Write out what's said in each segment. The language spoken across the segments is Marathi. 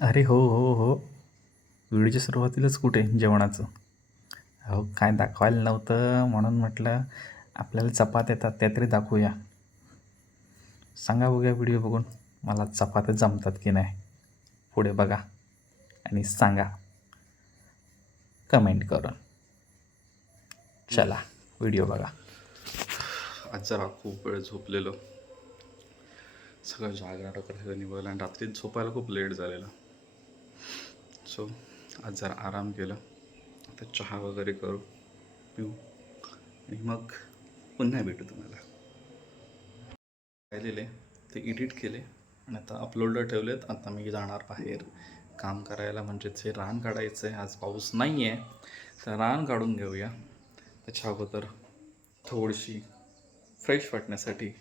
अरे हो हो हो. व्हिडिओच्या सुरुवातीलाच कुठे जेवणाचं? अहो काय दाखवायला नव्हतं म्हणून म्हटलं आपल्याला चपात येतात त्या तरी दाखवूया. सांगा बघूया व्हिडिओ बघून मला चपात्या जमतात की नाही. पुढे बघा आणि सांगा. कमेंट करून. चला व्हिडिओ बघा. आज जरा खूप वेळ झोपलेलो. सगळं जागरण वगैरे निघालं आणि रात्री झोपायला खूप लेट झालेलं. सो आज जरा आराम केला. आता चहा वगैरे करू पिऊ आणि मग पुन्हा भेटू तुम्हाला. राहिलेले ते एडिट केले आणि आता अपलोडला ठेवलेत. आता मी जाणार बाहेर काम करायला म्हणजे ते रान काढायचं आहे आज पाऊस नाही आहे तर रान काढून घेऊया. त्याच्या अगोदर थोडीशी फ्रेश वाटण्यासाठी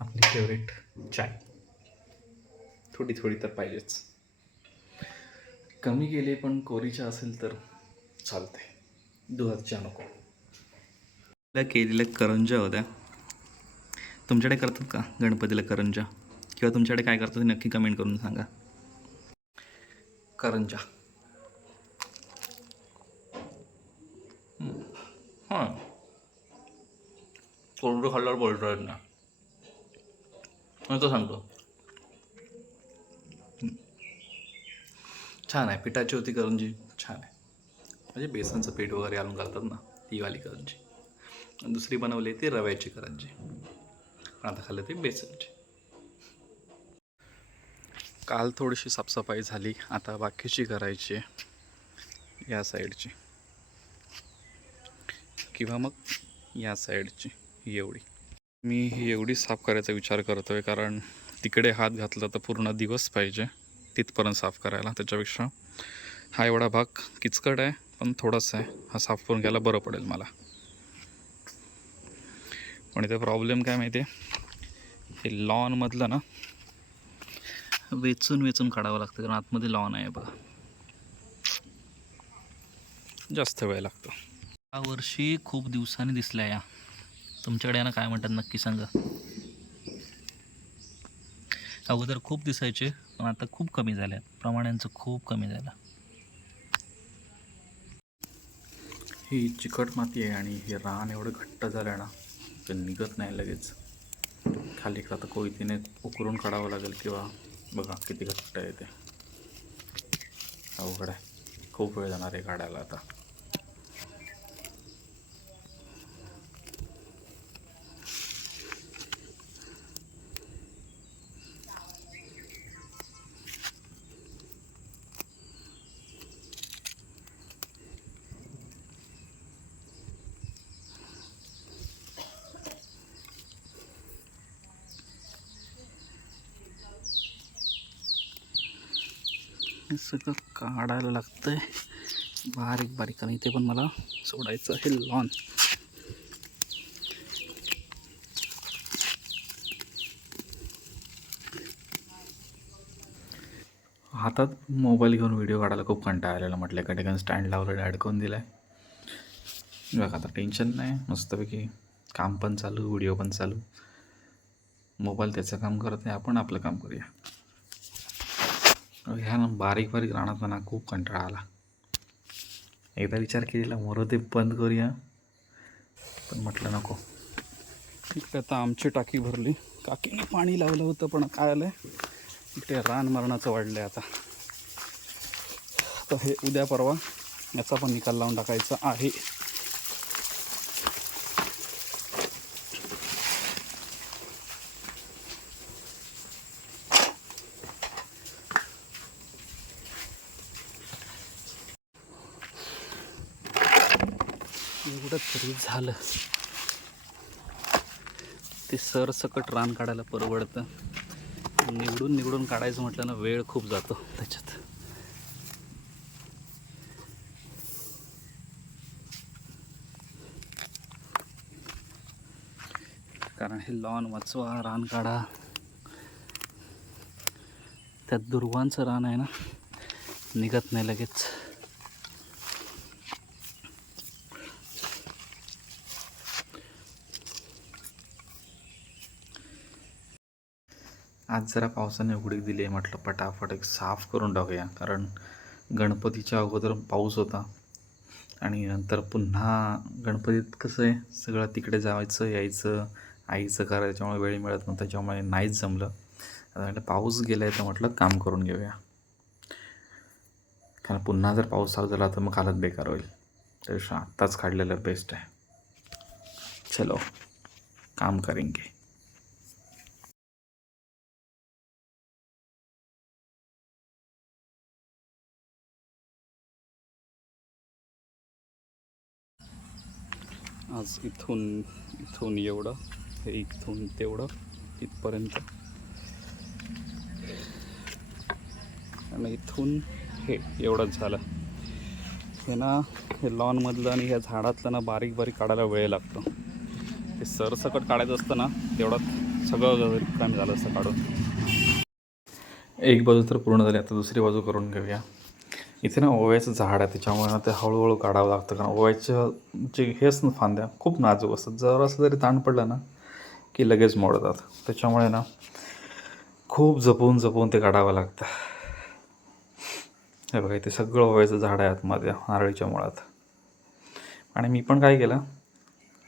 आपली फेवरेट चाय. थोडी थोडी तर पाहिजेच. कमी केले पण कोरीच्या असेल तर चालते दुधाच्या नको. केलेल्या करंजा होत्या तुमच्याकडे करतात का गणपतीला करंजा? किंवा तुमच्याकडे काय करतात ते नक्की कमेंट करून सांगा. करंजा. हां. कोरडं खाल्ल्यावर बोलतो ना नाही. सांगतो. छान आहे. पिठाची होती करंजी छान आहे. म्हणजे बेसनचं पीठ वगैरे आणून घालतात ना ती वाली करंजी दुसरी बनवली ती रव्याची करंजी. पण आता खाल्लं ते बेसनची. काल थोडीशी साफसफाई झाली आता बाकीची करायची आहे. या साईडची. किंवा मग या साईडची ही एवढी. मी ही एवढी साफ करायचा विचार करतो आहे कारण तिकडे हात घातला तर पूर्ण दिवस पाहिजे. तिथपर्यंत साफ करायला त्याच्यापेक्षा. हा एवढा भाग किचकट आहे पण थोडासा आहे. हा साफ करून घ्यायला बरं पडेल मला. पण इथे प्रॉब्लेम काय माहिती आहे हे लॉनमधलं ना वेचून वेचून काढावं लागतं कारण आतमध्ये लॉन आहे बघा. जास्त वेळ लागतो. या वर्षी खूप दिवसांनी दिसल्या या. तुमच्याकडे यांना काय म्हणतात नक्की सांगा. अगोदर खूप दिसायचे पण आता खूप कमी झाल्या प्रमाणांचं खूप कमी झालं. ही चिकट माती आहे आणि हे रान एवढं घट्ट झालं ना ते निघत नाही लगेच. खाली आता कोयतीने उकरून काढावं लागेल किंवा बघा किती घट्ट आहे ते. अवघड आहे. खूप वेळ जाणार आहे काढायला आता. हे सगळं काढायला लागतं आहे बारीक बारीक. आणि इथे पण मला सोडायचं आहे लॉन हातात मोबाईल घेऊन व्हिडिओ काढायला खूप कंटाळा आलेला म्हटलं. एका ठिकाणी स्टँड लावलं अडकवून दिला आहे बघा आता टेन्शन नाही. मस्तपैकी काम पण चालू व्हिडिओ पण चालू. मोबाईल त्याचं काम करत आहे आपण आपलं काम करूया. ह्या ना बारीक बारीक राहणार ना खूप कंटाळा आला. एकदा विचार केलेला मोरं ते बंद करूया. पण म्हटलं नको. इकडे आता आमची टाकी भरली. काकीने पाणी लावलं होतं पण काय आलं इकडे रान मरणाचं वाढलं आहे आता. तर हे उद्या परवा याचा पण निकाल लावून टाकायचा आहे. हे झालं. ते सरसकट रान काढायला परवडतं. निवडून निवडून काढायचं म्हटलं ना वेळ खूप जातो त्याच्यात. कारण हे लॉन वाचवा रान काढा. त्यात दुर्वांचं रान आहे ना निघत नाही लगेच. आज जरा पावसाने उघडीक दिली आहे म्हटलं पटापट एक साफ करून टाकूया. कारण गणपतीच्या अगोदर पाऊस होता. आणि नंतर पुन्हा गणपतीत कसं आहे सगळं तिकडे जायचं यायचं आईचं करायचं त्याच्यामुळे वेळ मिळत नव्हता त्याच्यामुळे नाहीच जमलं. आता म्हटलं पाऊस गेला आहे तर म्हटलं काम करून घेऊया. कारण पुन्हा जर पाऊस चालू झाला तर मग कालच बेकार होईल. त्यापेक्षा आत्ताच काढलेलं बेस्ट आहे. चलो काम करेंगे. आज इथून इथून एवढं हे इथून तेवढं इथपर्यंत. आणि इथून हे एवढंच झालं. हे ना हे लॉनमधलं आणि ह्या झाडातलं ना बारीक बारीक काढायला वेळ लागतो. ते सरसकट काढायचं असतं ना तेवढ्यात सगळं काम झालं असतं काढून. एक बाजू तर पूर्ण झाली आता दुसरी बाजू करून घेऊया. इथे ना ओव्याचं झाड आहे त्याच्यामुळे ना ते हळूहळू काढावं लागतं. कारण ओव्याच्या जे हेच ना फांद्या खूप नाजूक असतात. जरासं जरी ताण पडलं ना की लगेच मोडतात. त्याच्यामुळे ना खूप जपून जपून ते काढावं लागतं. हे बघा इथे सगळं ओव्याचं झाड आहे आतमध्ये नारळीच्या मुळात. आणि मी पण काय केलं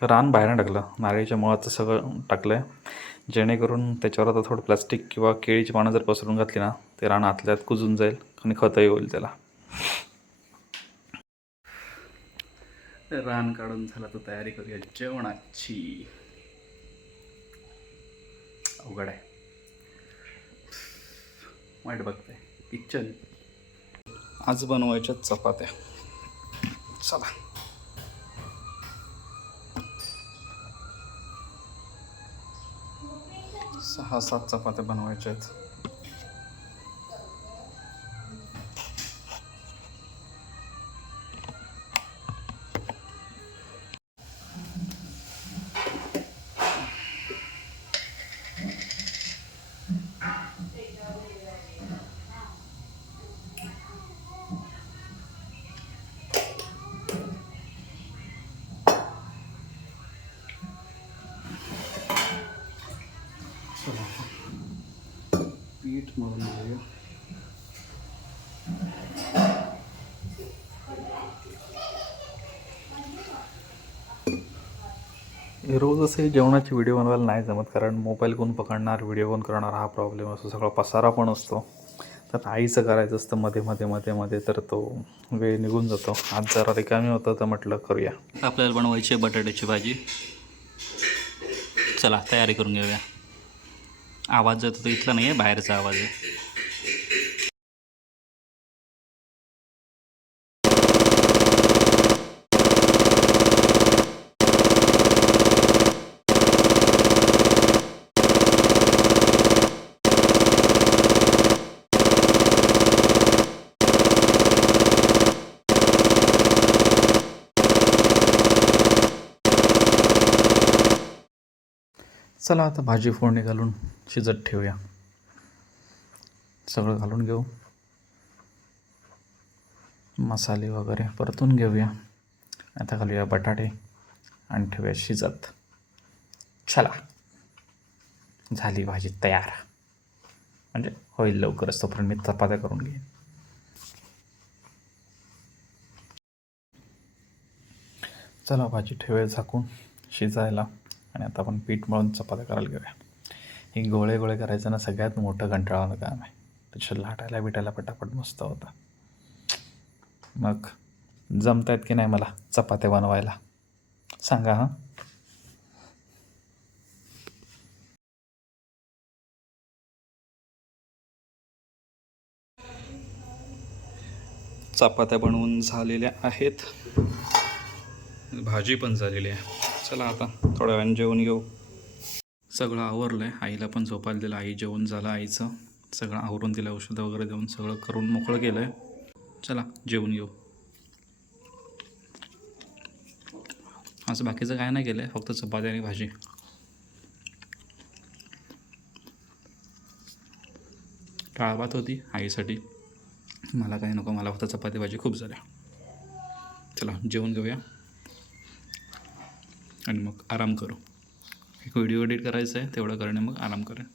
रान बाहेर टाकलं. नारळीच्या मुळाचं सगळं टाकलं आहे जेणेकरून त्याच्यावर आता थोडं प्लास्टिक किंवा केळीची पानं जर पसरून घातली ना ते रान आतल्यात कुजून जाईल आणि खतही होईल त्याला. रान काढून झाला तर तयारी करूया जेवणाची. अवघड आहे. वाईट बघताय किचन आज बनवायच्या चपात्या. चला. सहा सात चपात्या बनवायच्या आहेत. पीठ घेऊया रोज असे जेवणाची व्हिडिओ बनवायला नाही जमत कारण मोबाईल कोण पकडणार व्हिडिओ कोण करणार हा प्रॉब्लेम असतो. सगळा पसारा पण असतो. तर आईचं करायचं असतं मध्ये मध्ये मध्ये मध्ये तर तो वेळ निघून जातो. आज जरा रिकामी होतं तर म्हटलं करूया. आपल्याला बनवायची आहे बटाट्याची भाजी. चला तयारी करून घेऊया. आवाज जातो तो इथला नाही आहे बाहेरचा आवाज आहे. चला आता भाजी फोडणी घालून शिजत ठेवूया. सगळं घालून घेऊ. मसाले वगैरे परतून घेऊया. आता घालूया बटाटे आणि ठेवूया शिजत. चला. झाली भाजी तयार. म्हणजे होईल लवकरच तोपर्यंत मी चपात्या करून घेईन. चला भाजी ठेवूया झाकून शिजायला आणि आता आपण पीठ मळून चपात्या करायला घेऊया. हे गोळे गोळे करायचं ना सगळ्यात मोठं कंटाळानं काम आहे. त्याच्या लाटायला बिटायला पटापट मस्त होता. मग जमत आहेत की नाही मला चपात्या बनवायला? सांगा हां? चपात्या बनवून झालेल्या आहेत. भाजी पण झालेली आहे. चला आता थोड्या वेळाने जेवण घेऊ. सगळं आवरलं आहे आईला पण झोपायला दिलं. आई जेवण झालं आईचं. सगळं आवरून दिलं. औषधं वगैरे देऊन सगळं करून मोकळं केलं आहे चला जेवून घेऊ असं बाकीचं काय नाही केलं आहे फक्त चपाती आणि भाजी. टाळभात होती आईसाठी. मला काही नको. मला फक्त चपाती भाजी खूप झाल्या. चला जेवण घेऊया. आणि मग आराम करू. एक व्हिडिओ एडिट करायचा आहे तेवढं करणे मग आराम करेन.